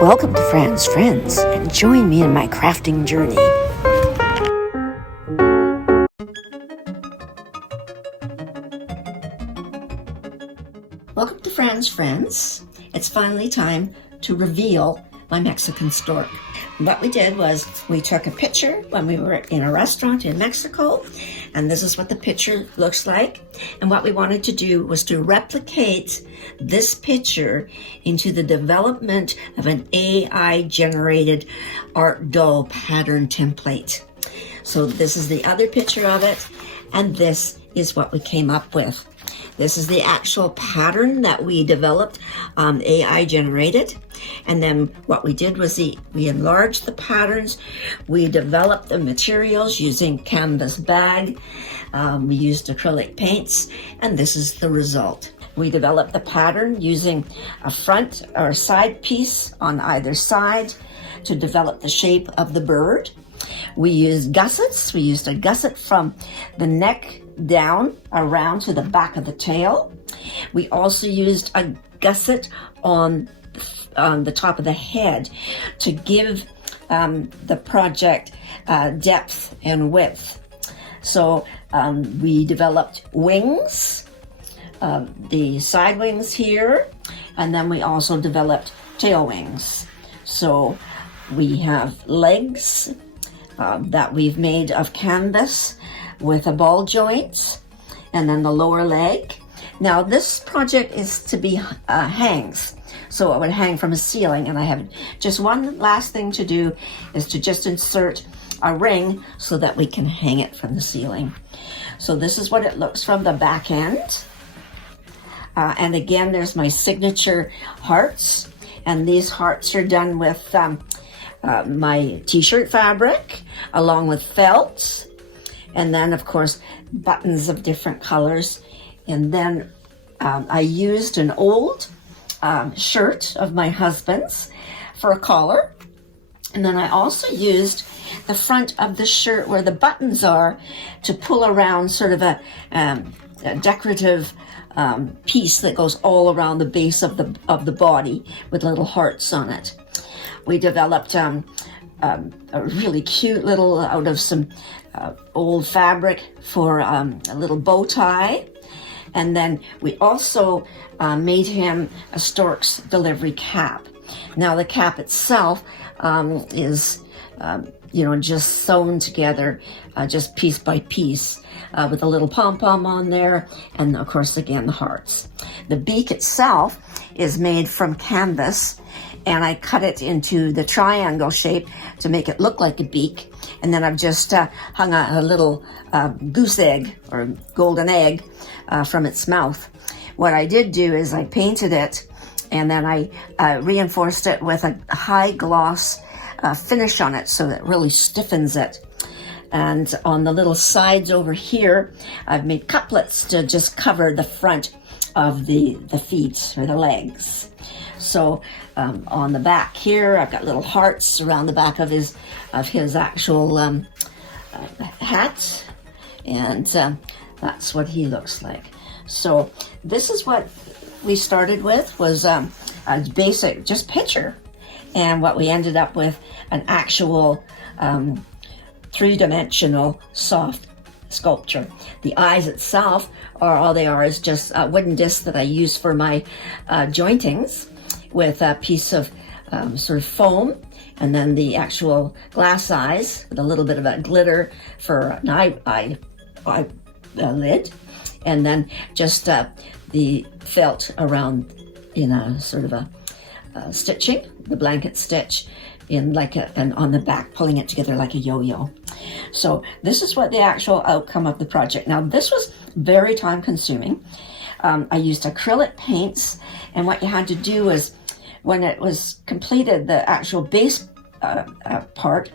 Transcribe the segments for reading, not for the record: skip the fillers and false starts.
Welcome to Fran's Friends, and join me in my crafting journey. Welcome to Fran's Friends. It's finally time to reveal my Mexican stork. What we did was we took a picture when we were in a restaurant in Mexico, and this is what the picture looks like. And what we wanted to do was to replicate this picture into the development of an AI-generated art doll pattern template. So this is the other picture of it, and this is what we came up with. This is the actual pattern that we developed, AI generated. And then what we did was we enlarged the patterns. We developed the materials using canvas bag. We used acrylic paints, and this is the result. We developed the pattern using a front or side piece on either side to develop the shape of the bird. We used gussets. We used a gusset from the neck down around to the back of the tail. We also used a gusset on the top of the head to give the project depth and width. So we developed wings, the side wings here, and then we also developed tail wings. So we have legs that we've made of canvas with a ball joint, and then the lower leg. Now this project is to be hangs, so it would hang from a ceiling, and I have just one last thing to do is to just insert a ring so that we can hang it from the ceiling. So this is what it looks from the back end. And again, there's my signature hearts, and these hearts are done with my t-shirt fabric along with felt, and then of course buttons of different colors. And then I used an old shirt of my husband's for a collar, and then I also used the front of the shirt where the buttons are to pull around sort of a decorative piece that goes all around the base of the body with little hearts on it. We developed a really cute little out of some old fabric for a little bow tie. And then we also made him a stork's delivery cap. Now the cap itself is just sewn together, just piece by piece, with a little pom-pom on there, and of course again the hearts. The beak itself is made from canvas, and I cut it into the triangle shape to make it look like a beak. And then I've just hung a little goose egg or golden egg from its mouth. What I did do is I painted it, and then I reinforced it with a high gloss finish on it so that it really stiffens it. And on the little sides over here, I've made couplets to just cover the front of the feet or the legs. So on the back here, I've got little hearts around the back of his actual hat, and that's what he looks like. So this is what we started with, was a basic just picture, and what we ended up with an actual three-dimensional soft sculpture. The eyes itself all they are is just a wooden disc that I use for my jointings, with a piece of sort of foam, and then the actual glass eyes with a little bit of a glitter for an eye lid, and then just the felt around in a sort of a stitching, the blanket stitch in and on the back, pulling it together like a yo-yo. So this is what the actual outcome of the project. Now this was very time consuming. I used acrylic paints, and what you had to do is, when it was completed, the actual base part,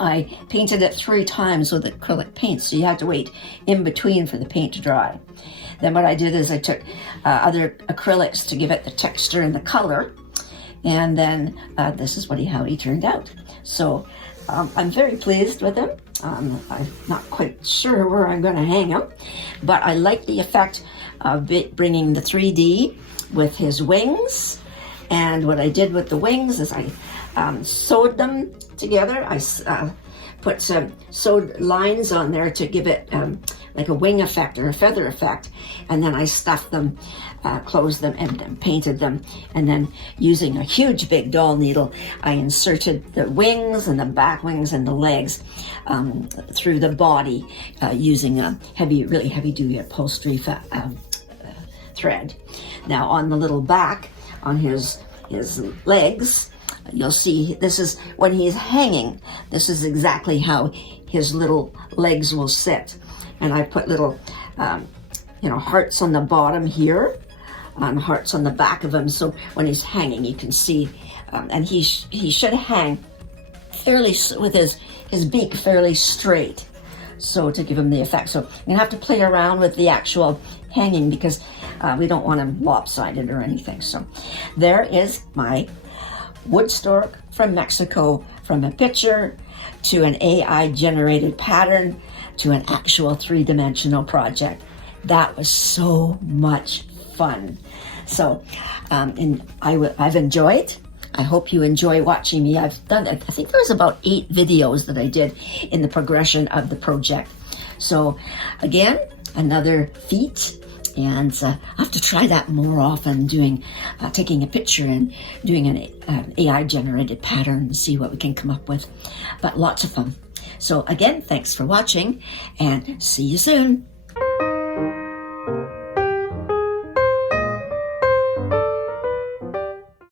I painted it 3 times with acrylic paint, so you had to wait in between for the paint to dry. Then what I did is I took other acrylics to give it the texture and the color, and then this is how he turned out. So I'm very pleased with him. I'm not quite sure where I'm going to hang him, but I like the effect of bringing the 3D with his wings And what I did with the wings is I sewed them together. I put some sewed lines on there to give it like a wing effect or a feather effect. And then I stuffed them, closed them, and painted them. And then using a huge big doll needle, I inserted the wings and the back wings and the legs through the body using a really heavy duty upholstery thread. Now on the little back, on his legs, you'll see this is when he's hanging. This is exactly how his little legs will sit. And I put little, hearts on the bottom here, hearts on the back of him. So when he's hanging, you can see, and he should hang fairly with his beak fairly straight. So to give him the effect. So you're gonna have to play around with the actual hanging because we don't want him lopsided or anything. So there is my wood stork from Mexico, from a picture to an AI generated pattern to an actual 3-dimensional project. That was so much fun. So I've enjoyed. I hope you enjoy watching me. I think there's about 8 videos that I did in the progression of the project. So again, another feat. And I have to try that more often, taking a picture and doing an AI generated pattern and see what we can come up with. But lots of fun. So again, thanks for watching and see you soon.